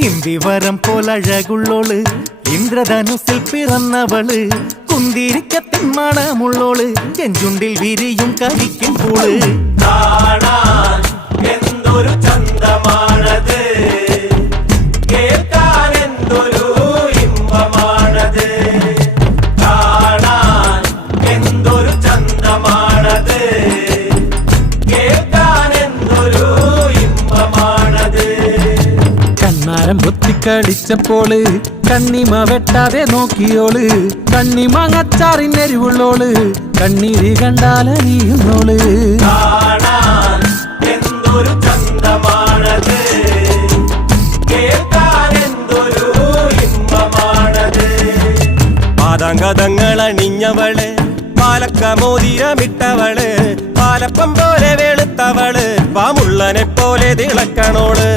ഇന്ദിവരം പോലഴകുള്ളോള് ഇന്ദ്രധനുസിൽ പിറന്നവള് കുന്തിരിക്കത്തിൻ മണമുള്ളോള് ചെഞ്ചുണ്ടിൽ വിരിയും കരിക്കും പൂള് കാണാൻ എന്തൊരു ചന്തമാണത് കേൾക്കാൻ എന്തൊരു ഇമ്പമാണത് കാണാൻ എന്തൊരു ചന്തമാണത് കേൾക്കാൻ എന്തൊരു ഇമ്പമാണത് കണ്ണാരം പൊത്തിക്കടിച്ചപ്പോള് കണ്ണിമ വെട്ടാതെ നോക്കിയോള് കണ്ണിമാങ്ങച്ചാറിനെരിവുള്ളോള് കണ്ണീര് കണ്ടാലറിയുന്നോള് കാണാൻ എന്തൊരു ചന്തമാണത് കേൾക്കാൻ എന്തൊരു ഇമ്പമാണത് പാദാങ്കതങ്ങൾ അണിഞ്ഞവള് പാലക്ക മോതിരമിട്ടവള് പാലപ്പം പോലെ വെളുത്തവള് പാമുള്ളനെ പോലെ തിളക്കണോള്